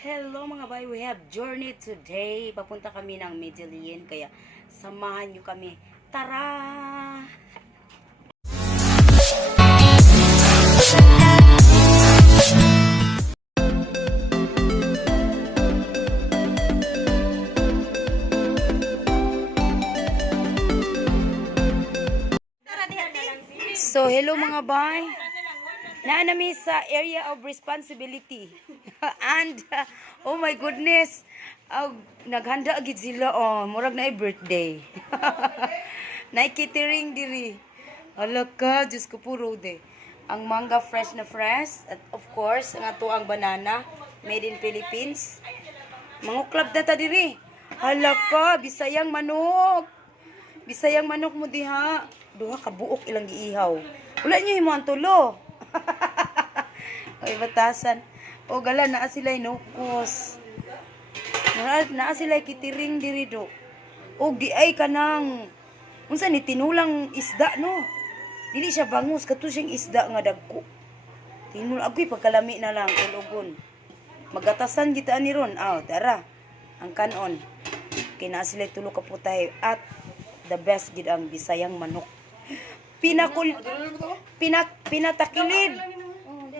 Hello mga bay, we have journey today. Papunta kami ng Medellin, kaya samahan nyo kami. Tara! So, hello mga bay. Naanami sa area of responsibility. And, oh my goodness, naghanda agad sila, murag na birthday. Naikitering diri. Hala ka, Diyos ko puro de. Ang manga fresh na fresh. At of course, ang ato ang banana, made in Philippines. Manguklab na ta diri. Hala ka, bisayang manok. Bisayang manok mo diha. Duha ka buok ilang giihaw. Wala niyo himo ang tulo. Oy, batasan. O gala naa sila inukos. Naa sila kitiring diri do. Og di ay kanang unsa ni tinulang isda no. Dili siya bangus kato siyang isda nga dagko. Tinul agoy pagkalami na lang ulogon. Magatasan kita ni ron. Tara. Ang kanon. Kina sila tulo ka putay at the best gid ang bisayang manok.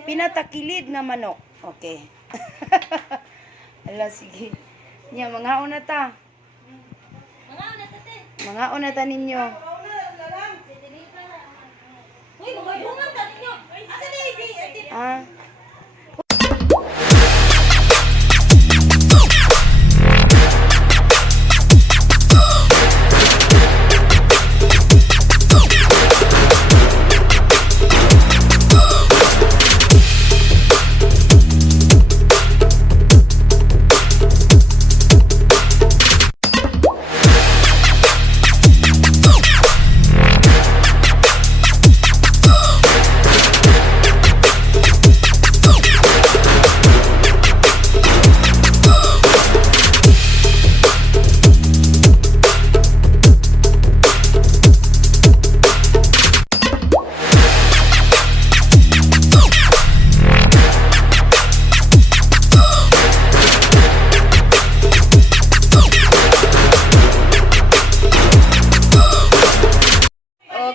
Pinatakilid nga manok. Okay. Ala, sige. Nya, mga una ta. Mga una ta ninyo. Ah.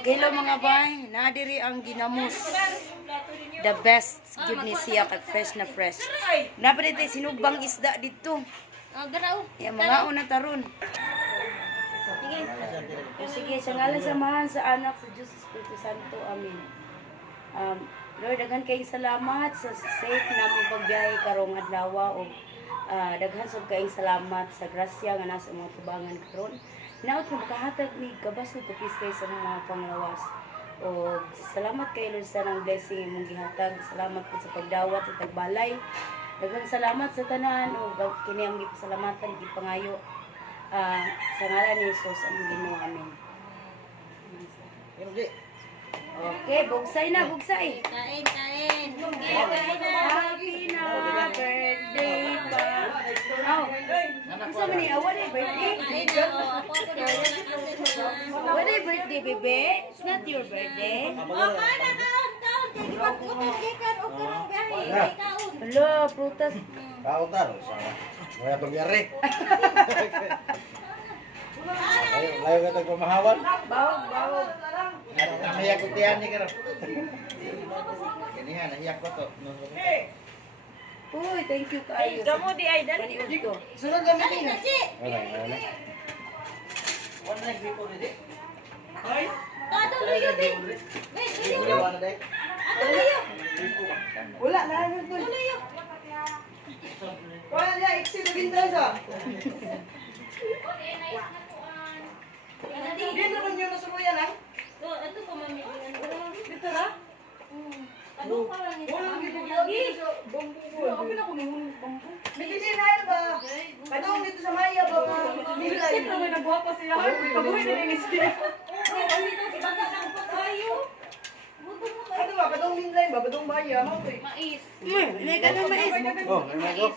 Hello mga bay, nadiri ang ginamos. The best, give ni siya kag fresh na fresh. Napalit ay sinugbang isda dito. Ya mga una taron. Sige, sa ngalan samahan sa anak sa Diyos Espiritu Santo. Amen. Lord, daghan kayong salamat sa safe na mong pagbiyahe karong adlaw o daghan sa kayong salamat sa grasya nga nasa mga tubangan karon. Naot mo makahatag ni kabas ng kapis kayo sa mga panglawas. O salamat kayo Lord sa ng blessing mong gihatag. Salamat po sa pagdawat sa tagbalay. Daghang salamat sa tanan o kini ang gipasalamatan gipangayo. Sa ngalan ni Jesus ang Ginoo. Amen. Okay, bugsay na, bugsay. Kain. Happy na birthday pa. Gusto mo niya, what a birthday? What a birthday, bebe? It's not your birthday. Hello, prutas. Kaon ta, sama. Wala to biyari. Layo ka tag pamahawan. Bawog. Nahiya ko tiyan ni karo. Kanihan nahiya ko to. Uy, thank you kayo. Damo di ay dali. Kani usto. Sunod kami din. Wala. Wala gripo ni. Hoy. Tato luyo di. Wait, luyo. Wala dai. Ato luyo. Wala na ito. Luyo. Wala na exit bintang sa. Dito ron yung nasuruyan ah. Ito pa mami. Dito ra. Ano pa lang ito? Wala dito lagi. Ako na kuno bambu. Bigili na ba? Kadong dito sa Maya ba? Nilay. Ito na nagwa pa siya. Kabuhi na ni siya. Ano ba? Kadong nilay ba? Kadong Maya mo to. Mais. May kadong mais. Oh, may ko.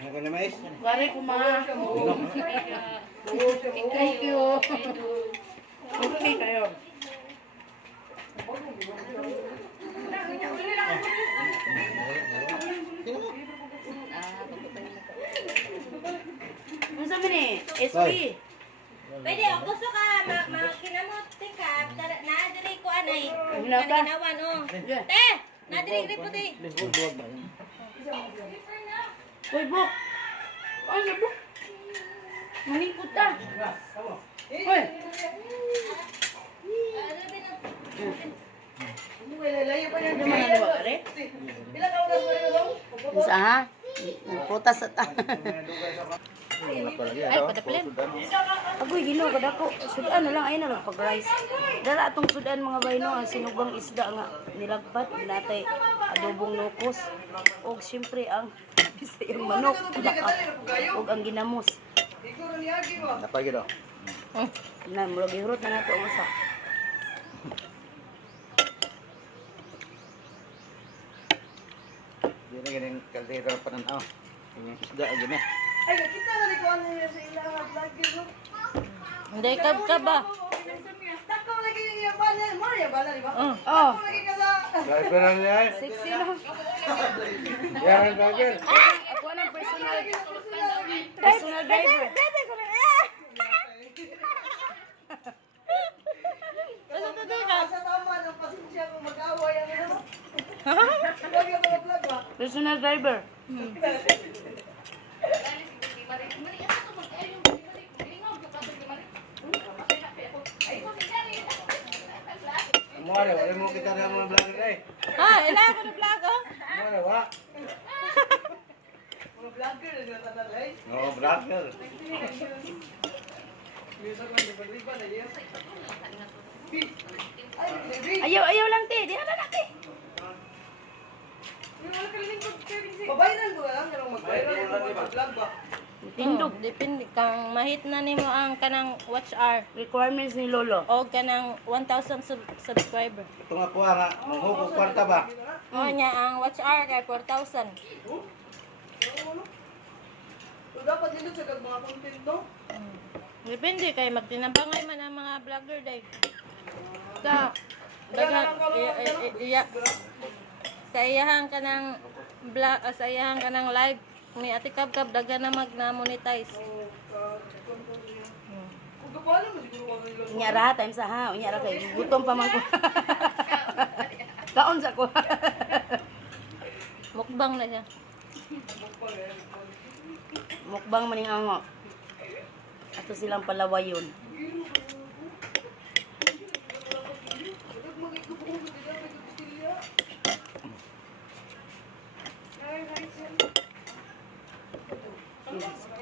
May ko na mais. Wari ko mga. Thank you. Okay kayo. SOE. Pwede, o gusto ka, makinamot, ka, naadiri ko anay. Hinaw ka? Ginawan, oh. Yeah. Te, naadiri grip po, te. Uy, Bok. Ano, Bok? Manikot ta. Uy. Hindi mo nalawa ka rin? Isa ha? Nagputas at Ay, padaplim. Agoy, ginaw ka dako. Sudan na lang, ay na lang pag-rice. Dara atong sudan mga bayno, ang sinugang isda nga nilagpat, natay adobong nukos. O siyempre ang bisayang manok, o ang ginamos. Napagi daw. Na, murag ihurot na nato ang usa. Di na ganing kaldero pananaw. Yung isda gini. Ay, nakita na rin ko ano yun sa ilang vlog no? Hindi, kab ba? Takaw lagi yung bala, mo yung bala, di ba? Oh, Takaw lagi ka sa... Driver na niya. sexy no? Yan ang driver. Ako ang personal driver. Sa tama ng pasensya kung mag-away ang ano. Lagi ka mga vlog ba? Personal driver. Mare, wala mo kita na mga vlogger eh. Ha, ilan ko na vlog, oh. Mare, wa. Mga vlogger na natalay. Oo, vlogger. Minsan man, di ba riba na yes? Ay, baby. Ayaw lang te, di na te. Babayaran ko na lang, yung mag-viral kung mag-vlog ba? Tindog. Depende kang mahit na nimo ang kanang watch hour Requirements ni Lolo. o kanang 1,000 subscriber. Ito nga po nga, manghukog kwarta ba? O niya ang watch hour kay 4,000. So, dapat dito sa kag mga content, no? Depende kay magtinabangay man ang mga vlogger day. Sa dagan sa iyahang kanang vlog, sa iyahang kanang live ni Ate Kab dagan na mag-monetize. Kung kapala mo, siguro ka nila. Unya ra time sa ha, unya ra kay gutom pa man ko. Kaon sa ko. Mukbang na siya. Mukbang maning ango. Ato silang palawayon.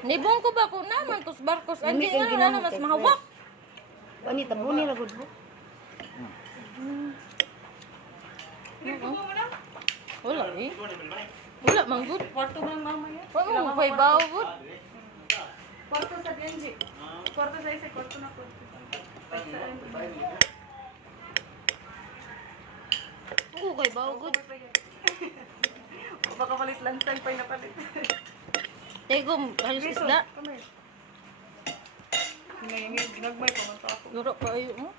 Nibong ko ba ko naman kus barkos Lami andi kay nga ginamot na mas kay mahawak. Ani tabuni ra gud mo. Wala eh. Wala man good. Kwarto ba ang mama yan? Oo, kay bawo good. Kwarto sa Genji. Kwarto sa isa, kwarto na kwarto. Oo, kay bawo good. Baka palit lansang pa yung napalit. Tegom, halos isda. Nagmay pa man ako. Guro pa ayo mo.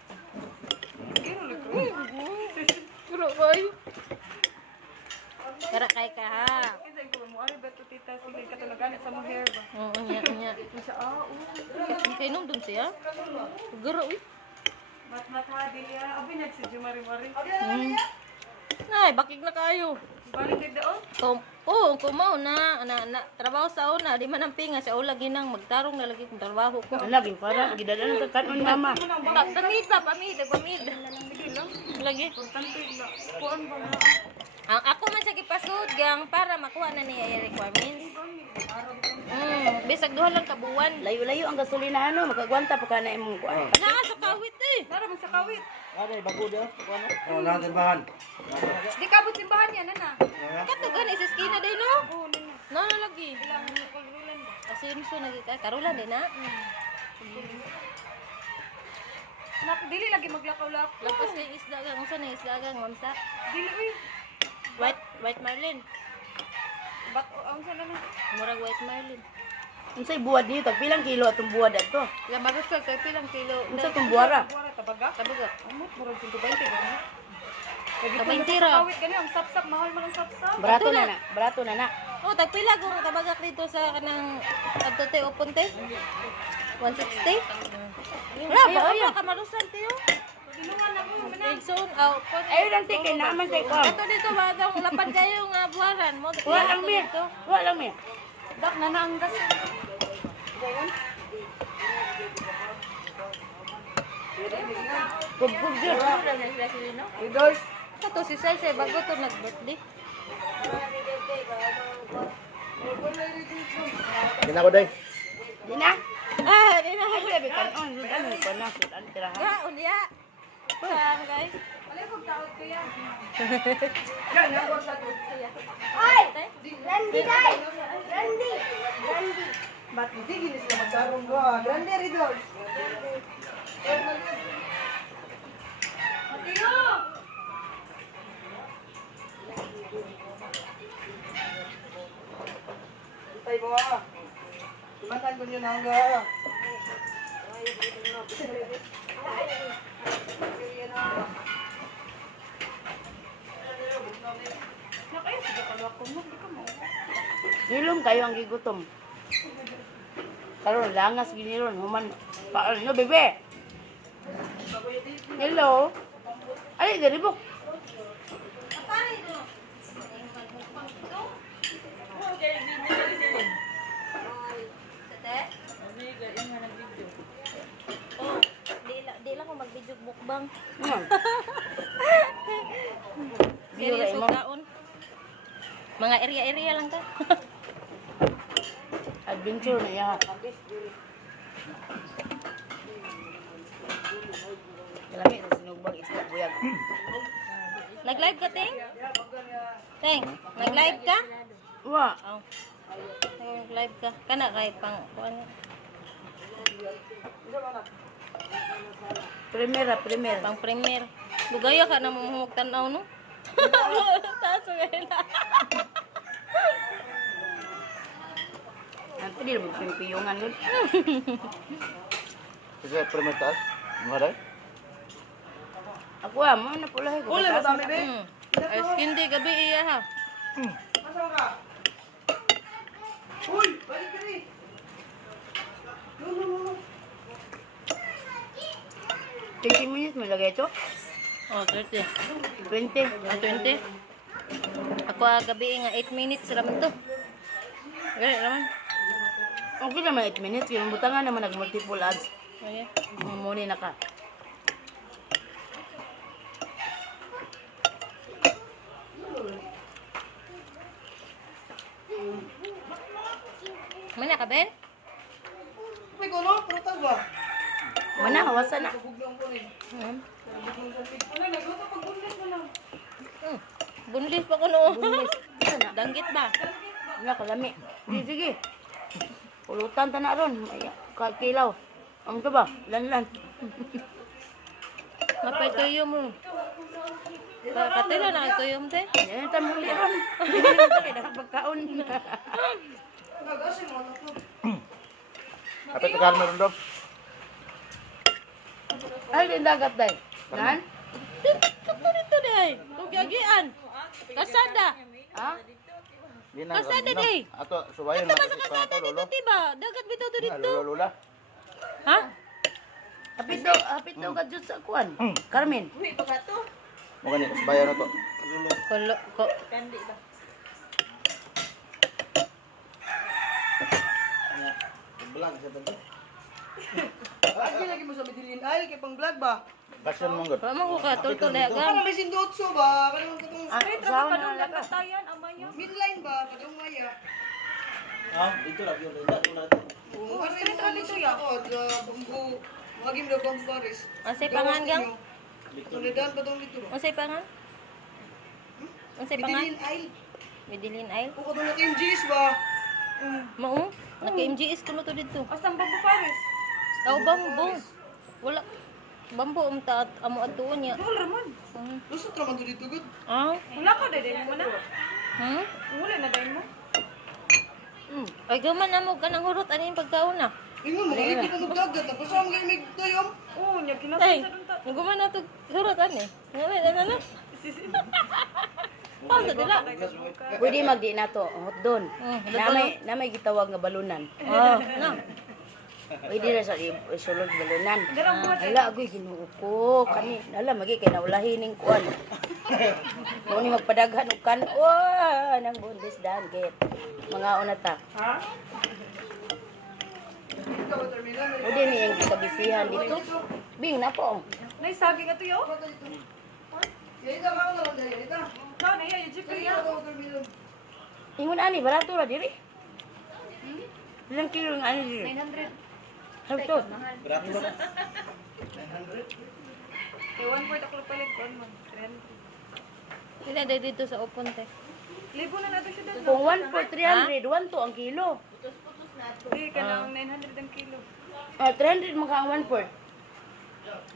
Giro Guro pa ayo. Tara kay ka ha. Kasi ko mo ari beto tita sige katulagan sa mga hair ba. Oo, nya. Siya oo. Kay nung dun siya. Guro uy. Mat ha diya. Abi nag si Jumari. Nay, bakig na kayo. Balik dig daon. Kumaw na trabaho sa una, di man ang pinga sa ula ginang magtarong na lagi kung trabaho ko. Lagi para gidalan ka kanon mama. Pamid. Lagi. Kuan ba na? Ang ako man sa gipasud gang para makuha na niya yung requirements. Bisag duha lang ka buwan. Layo-layo ang gasolina ano, makagwanta pa kana imong kuan. Naa sa kawit eh. Tara man sa kawit. Ano, bago daw? Oo, natin bahan. Di kabot simbahan yan ana. Katugan isa skina day no. No lagi. Asinso lagi kay karulan din na. Nak dili lagi maglakaw-lakaw. Lapas kay isda gang unsa na isda gang mamsa. Dili uy. White marlin. Bat ang sa na. Murag white marlin. Unsay buwad niyo tag pilang kilo atong buwad ato? La marusol kay pilang kilo. Unsa tong buwara? Buwara tabaga. Tabaga. Amot murag 120 ba? Kapintira. Kawit gani ang sapsap mahal man ang sapsap. Barato na na. Oh, tagpila guro tabagak dito sa kanang adto te opunte. 160? Wala ba? Ayaw ka malusan, tiyo. Igsoon, Ayun lang tikin naman kay ko. Ato dito ba? Itong lapad kayo nga buwaran mo. Wala lang mi. Wala lang mi. Dak na naanggas. Kubkub yun. Idol. Ito si Sai, Sai, bago to nag-birthday. Hindi na ako, day. Di na. Ah, di na. Ay, sabi ka. Oh, ano ko na. Sudan tirahan. Ya, unya. Saan, guys? Yan, ako sa to. Randy, dai! Randy! Ba't hindi gini sila magkarong ko? Grande, Idol. Tay mo ah. Imatan ko niyo na hangga. Hilom kayo ang gigutom. Karon langas giniron human paano no bebe. Hello. Ay, diri buk. Oh, di lang ko mag-video mukbang. Biro Seryoso mo. kaon. Mga area-area lang ka. Adventure na ya. Kalami sa sinugbang isda buyag. Nag-live ka, Ting? Ting, nag-live ka? Wa. Oh. Nag-live ka. Kana kay pang kuan. Primera. Pang premier. Lugaya ka na mamumuk tanaw no? Taso ngayon. Nanti di mo piyungan gud. Kasi premier taas. Mga day. Ako mo na pula ko. Uli mo dami, be. Ay, hindi gabi iya ha. Masama ka? Uy, balik ka rin. No. 20 minutes mo lagay ito. Oh, 30. 20. Ah, 20. Ako gabi nga 8 minutes raman to. Gani raman. Okay naman 8 minutes. Yung butangan naman nag-multiple ads. Okay. Mumuni na ka. Mana ka ben? Uy, ko no? Prutas ba? Mana, hawasan na. Buglang ko rin. Hmm. Ano, nagluto pag bunlis mo lang. Bunlis pa ko no. Bunlis. Isa na. Danggit ba? Wala, kalami. Sige. Pulutan ta na ron. Ay, kilaw. Ang ka ba? Lanlan. Mapay tuyo mo. Katila na tuyo mo te. Yan ta muli ron. Ito kaya nakapagkaon. Nagasin mo na to. Kapit ka karma rin, dog. Ay, din dagat day. Nan? Dito day. Tugiagian. Kasada. Ha? Di na. Kasada ano, day. Ato, subayan Ito ba sa kasada dito tiba? Dagat bitaw to dito. Lula. Ha? Hapit daw ka dyan sa kuan. Carmen. Mo ganito, subayan na to. Kolo ko. Vlog sa to. Lagi mo sa Medellin Isle, kay pang vlog ba? Version mong god. Wala mo ko ka tulto na Ano gan. may sindotso ba? Ano ko itong Sawa na lang ka. midline ba? Kadong maya. Dito lang yun. Oo, kasi ito dito ya. Bumbu. Magim daw bang Paris. Unsay pangan gang? Tulidan pa tong dito. Unsay pangan? Unsay pangan? Medellin Isle. Medellin Isle. Kung kadong natin G's ba? Mao, naka-MGS kuno to dito. Asang bambu Paris. Aw bambo. Wala bambo ta amo atuon niya. Wala man. Lusot naman to dito good. Ah, Wala ka din mo na. Wala na din mo. ay gaman na mo kanang hurot ani yung pagkaon na. Ingon mo, hindi kita magdagat. Tapos ang mga may tuyom. Oo, niya Ay, guman na to hurot ani. Ngala na. Paano dila? Pwede magdi na to. Hot doon. Mm, Na may gitawag nga balunan. Oh, na. Pwede na sa isulod balunan. Hala, agoy, ginoo ko. Kani, hala, magi kay naulahin ng kuan. Kung ni magpadaghan og kanon, nang bundis dahan kay mga unata. Ha? Ikaw, terminal. Pwede ni yung kabisihan dito. Bing na po. Naisaging ato yo. Yanita, mao na lang dahil, yanita. Saan na yung jeep Yanita, ikaw, terminal. Ingon ani, barato ra diri. Ilang kilo ng ani diri? 900. Sabto. Berato ba? Kay 1/4 ako palit kon man. 300. Sila dito sa open te. Libo na nato siya dito. Kung 1 for 300, 1 to ang kilo. Di ka lang 900 ang kilo. 300 maka ang 1 for.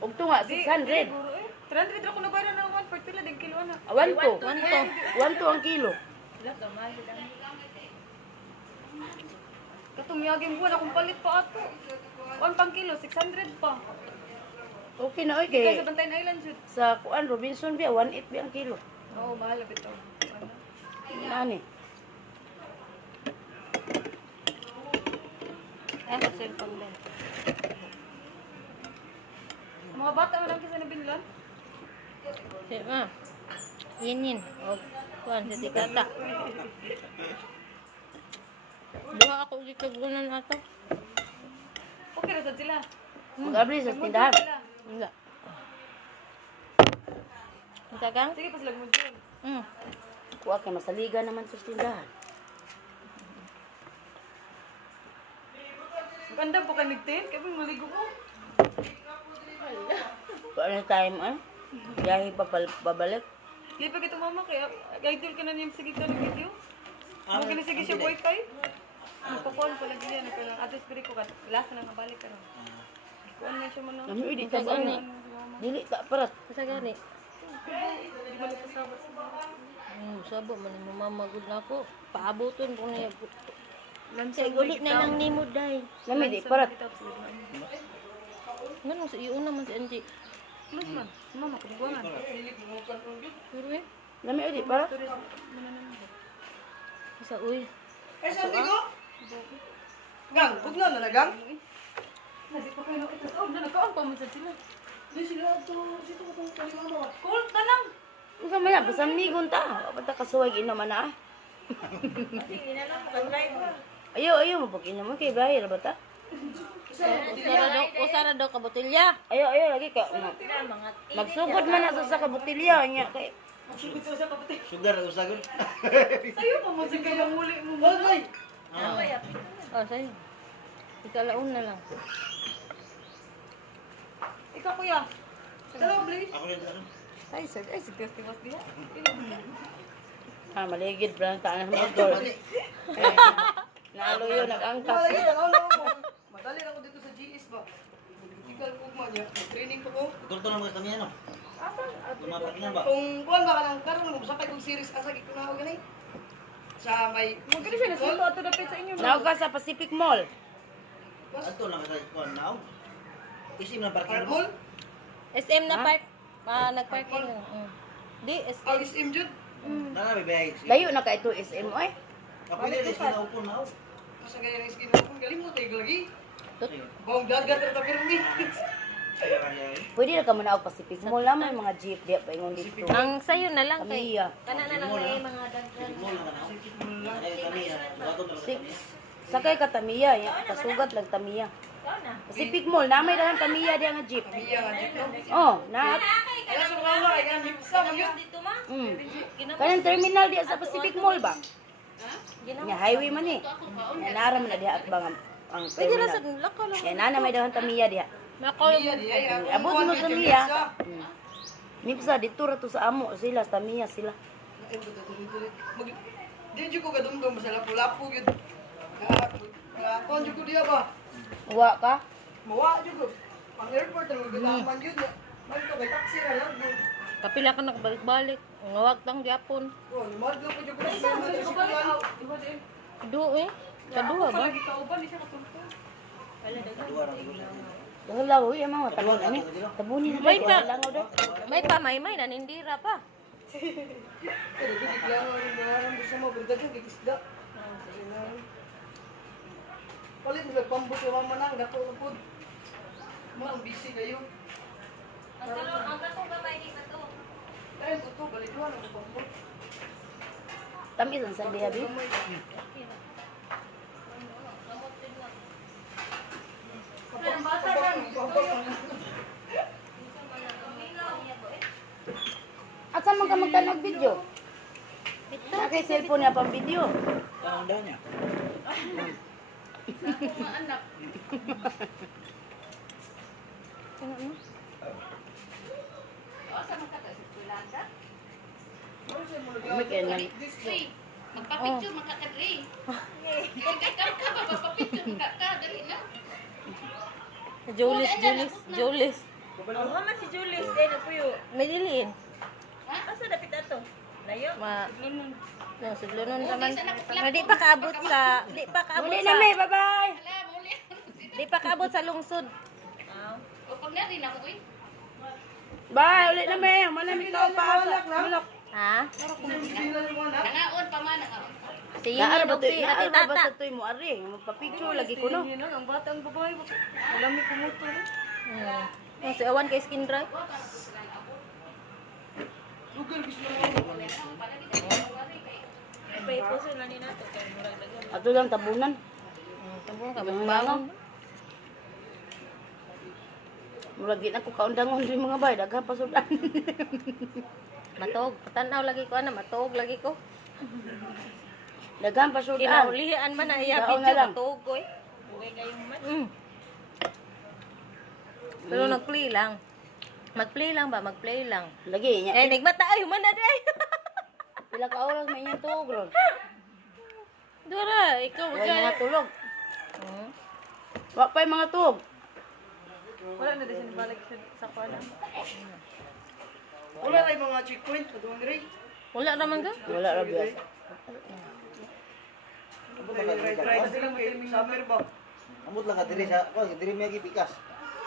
Ug to nga 600. Siguro eh. 300 ra ko na bayran ng 1/4 pila dig kilo na. 1 to. 1 to ang kilo. Katumyagin buwan akong palit pa ato. 1 pang kilo 600 pa. Okay na oy Kaya kay sa Bantayan Island jud. sa kuan Robinson biya 18 biya ang kilo. Oo, mahal bitaw. Nani? Ano cellphone din. Mga bata mo lang kasi nabinlan. Ah, yin. O, kuan, sa tikata. Duha ako gikagunan ato. Okay ra sad sila. Magabli sa tindahan. Sila. Wala. Isa kang? Sige pa sila gumudyon. Kuha kay masaliga naman sa tindahan. Maganda po kay migtin, kay maligo ko. Kuha na time biyahe pa babalik. Lipa kita mama kaya idol ka na niyang sige ka ng video. Mo gani sige siya wifi. Magpapon pala diyan na pero atos piri ko kat last na nabalik ka ron. Kuan na siya man. Nami udi ta gani. Dili ka parat. Isa gani? Di ba nagpasabot sa Sabo man ni mamagod na ako. Paabuton ko niya. Lansa Kaya ulit na lang ni mo, day. Nami di parat. Ganun sa iyo naman si Angie. Mas man, mama ko buwangan. Pero eh, Nami udi parat. isa uy. Eh, Santiago? Gang, huwag na gang. Hindi pa kayo nakita. Oh, nakaon pa mo sa sila. Di sila ito, sito ko itong kalimano. Cool na lang. Usa man yan, pasamigon ta. Wa ta kasuwag inaman na. Ayo mo pag inaman kay Brian ba ta? Usara daw ka botilya. Ayo lagi ka. Magsugod man na sa kabutilya niya kay Sugar usagon. Sayo pa mo sa kayo muli mo. Balay! Oh, sa'yo. Ikalaon na lang. Ikaw kuya. Dalawa please. Ako rin ano? Ay, sir. Ay, sigas tiwas diha. maligid bra ta na motor. Nalo yo nag-angkas. Malay ka, ano mo? Madali ako dito sa GS ba? Ikaw ko man niya. Training ko ko. Ito na mga kami ano? Lumapat na ba? Kung kuhan ba ka ng karoon, magsakay kong series asa ko na ako ganay. Sa may... Magkano siya nasunto ato dapit sa inyo. Naog ka sa Pacific Mall. Ato lang kasi kuan now. Isim na parking Parmol? SM na park. Nag-parking. Di, SM. Ang SM Jud? Nana bibay. Layo na ka ito SM oy. Ako din is na upon now. Asa gaya ng skin ako. Galing mo tayo lagi. Bawang dagat at tapirmi. Pwede na ka muna og Pacific Mall na may mga jeep diya pa ingon dito. Ang sayo na lang kay. Kamiya. Kana na lang may mga dagdag. Mo lang na. Ay kami na. Bago na kami. Sakay ka Tamiya, ya. Kasugat lang Tamiya. Pacific Mall, namay dahan Tamiya diya nga jeep. Iya nga dito. Oh, na. Kaya sa mga mga kaya nipsa mo yun. Kanang terminal diya sa Pacific Mall ba? Nya highway man eh. Nya nara man na diha at bang ang Pwede na sa terminal. lako lang. Kaya na may dahan Tamiya diha. Makol. Iya diya. Abot mo sa Miya. Nipsa dito ra to sa amo sila sa Tamiya sila. Di ko kadumdum sa lapu-lapu yun. Kung ko diya ba? Wa ka? Mawa jud ko. Ang airport ang gagaman yun. Man to kay taxi ra lang. Kapila ka nakabalik-balik. Ngawag tang gyapon. Oh, lumad ko jud ko sa mga Do eh. Kaduha ba? Lagi kauban, di siya katumpo. Dua ra ko. Wala uy mga tabon ani. Tabunin na May ko pa. langaw daw. May pa may nanindira pa. Pero di bigla nga rin sa mga berdagan kay isda. Palit mo sa pambus sa mama nang dako na po. Mga busy kayo. Ang gatong gamay ni ka to. Dahil ko to, balituan ako pambus. Tamis ang sabi, Abi. At saan man ka magtanong video? Nakay cellphone niya pang video. Anong daw niya? May kailan. Magpapicture magkakadri. Ikaw ka ba magpapicture magkaka dali na. Julis. Ang haman si Julius, eh, napuyo. May dilin. Asa dapit ato? Layo. No, sudlonon naman. Di pa kaabot sa Muli na may, bye-bye! Ala muli. Di pa kaabot sa lungsod. O pag na rin ako eh. Bye! Ulit na may! Malamig ka pa asa. Malok. Ha? Nangaon pa man nangaon. Sige, Naara ba no, si Ate ba Tata. sa tuy mo, Ari? Magpa-picture lagi ko, no? Yun lang, ang batang babae. Malamig kumuto. No, si Awan kay skin dry. Paipuso na ni nato. Kaya murag dagan. Ato lang tabunan. Tabong ka Ganun bangon. Murag di na ko kaundangon rin mga bay. Daghang pasudan. Matog. Tanaw lagi ko ana, matog lagi ko. Daghang pasudan. Kinaulihan man na iya Daon video na lang. matog ko eh. Bugay kayong man. Pero nag-play lang. Mag-play lang ba? Mag-play lang. Lagi niya. Eh, nagmata ay man na day. Pila ka oras may inyong tuog ron. Dura, ikaw Huwag mga ka. tulog. Wa pa'y mga tuog. Wala na din siya balik sa kwana. Wala na yung mga checkpoint. Katulong rin. Wala naman ka? Wala ra biya. Try na sila kay summer ba? Amot lang ka diri sa, diri may gipikas.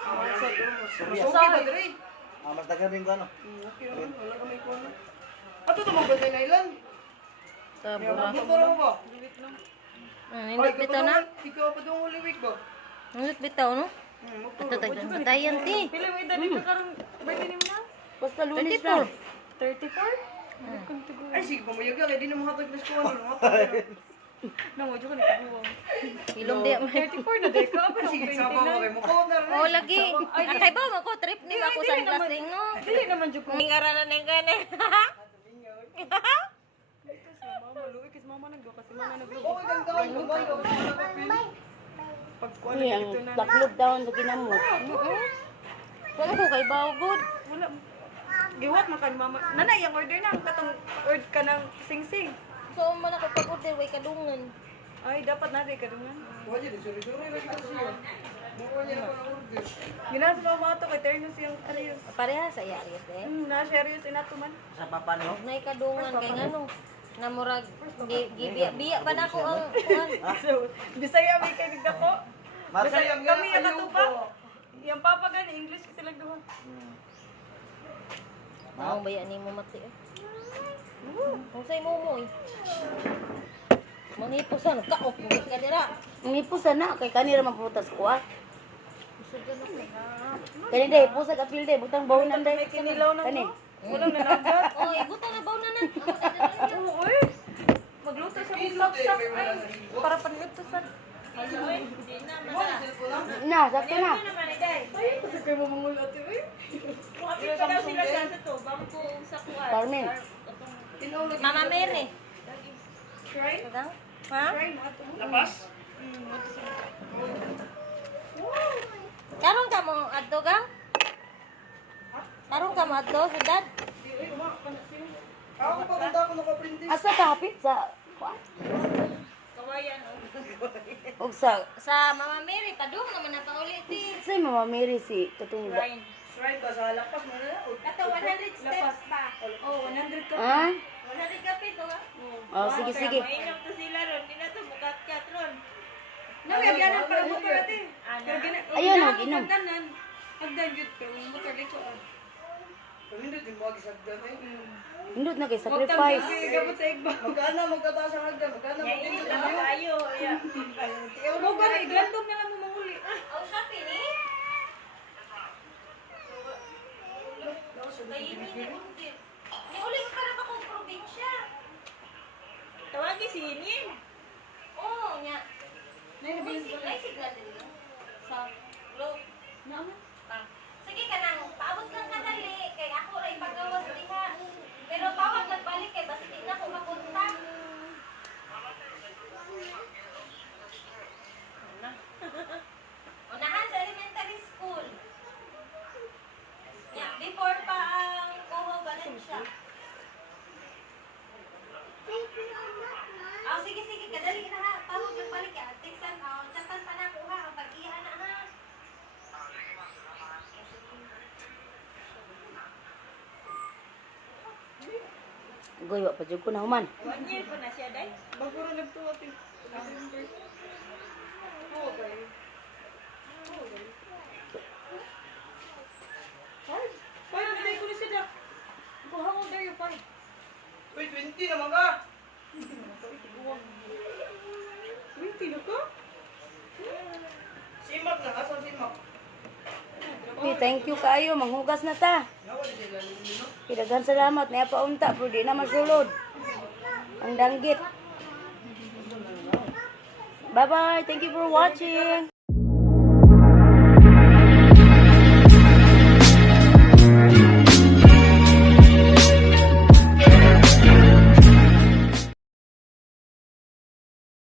Mas okay ba diri? Mas dagan rin ko ano. Okay naman, wala kami ko ano. Ato to magbantay na ilan? Sa May bura. abot mo ba? Nindot bitaw na. Ikaw pa itong Holy Week ba? Nindot bitaw no? Ito tagdan batayan ti. Pila mo edad ka karon birthday nimo na? Basta lunes lang. 34? Ay sige, pamayag ka. Kaya di na mahatag na school. Mahatag na. Namo jud ko ni kabuwang. Ilong di. 34 na day ka. Ay sige, sabaw ka kayo. Mukha na rin. Oh lagi. Kay ba ako trip ni ako sa klaseng no. Dili naman jud ko. Ngaralan ng gane. Mama, luwi kasi mama nagdo kasi mama nagdo. Okay kang gawin. Mabayo. Pag kuan Uy, ang taklob down sa kinamos. Wala ko kay bawo good. wala. Giwat man kan mama. Nanay yang order na katong order ka ng sing-sing. So man ako pag-order way kadungan. Ay, dapat na rin kadungan. Wala din. Sorry lang ito siya. Mukha niya pa na-order. Ginasa pa mga to kay Terno siyang serious. Pareha sa yaris eh. Na serious inato man. Sa papa niyo. Nay kadungan kay ngano. Na murag biya pa na ako ang kuan. So, Bisaya mi kay nagdako. Bisaya Masayang nga, kami ang ayaw katupa. ko. Yang papa gani English kasi lang duha. Ang baya ni mo mati eh. Ang say mo mo eh. Mangipusan kaok mo ka dira. Ang ipusa na. Kay kanira maputas ko ah. Kani day, pusa ka pilde. Butang bawunan day. Kinilaw na Kani. mo. Walang nanagat. Oh, ibuta na baw na nan. Oo, oy. Magluto sa usap-sap ay para paniutosan. Na, sakto na. Kasi kayo mamangulat eh. Carmen. Mama Mary. Try? Ha? Try mo ato. Lapas? Karon ka mo adto ka? Karon ka mo adto sa dad? Ako pa kung ako nakaprintis. Asa ka hapit sa... Kawayan. Og sa... Sa Mama Mary padung naman na pauli ti. Sa Mama Mary si katong... Try ba sa lapas mo na? Ato 100 steps pa. Oh, 100 ka. Ha? 100 ka pito ha. Oh, sige, sige. Mainom to sila ron, di na to bukat ka ron. Nagyanan para mo para ti. Pero gina. Ayun, mag-inom. Hagdanan. Hagdan jud pero mo tali ko. Pero hindi din mo gisagdan eh. Hindot na kay Wag sacrifice. gabot sa igba. Magkano magkataas ang hagdan? Magkano magkataas ang hagdan? Mo ba iglan to Kainin ni Undi. Ni uli ka para ba kong probinsya? Tawagin si Inin. Oo, nya. Naibilis May signal din yun. Sa globe. Naman. Ah, sige ka nang, paabot lang kadali. Kay ako rin pagawas diha. Pero bawat nagbalik kay basta di na ako mapunta. Unahan sa elementary school. Yeah, before pa ang Coho Valencia. Oh, sige, sige, kadali na ha. Tawag yung balik ya. Tiksan, chatan pa na ako ha. Ang pag-iya na ha. Goy, wa pa jud ko na human. 1 year pa na siya, day. Bago rin nagtuwa, tin. December. Oo, guys. Five? Five, nabigay ko na siya, Dak. How old are you, five? Uy, 20 naman ka. 20 na ka? Simak na, asan simak? Okay, thank you kaayo. Manghugas na ta. Nawa di sila lino. Daghang salamat. May paunta, pero di na masulod. Ang danggit. Bye-bye. Thank you for watching.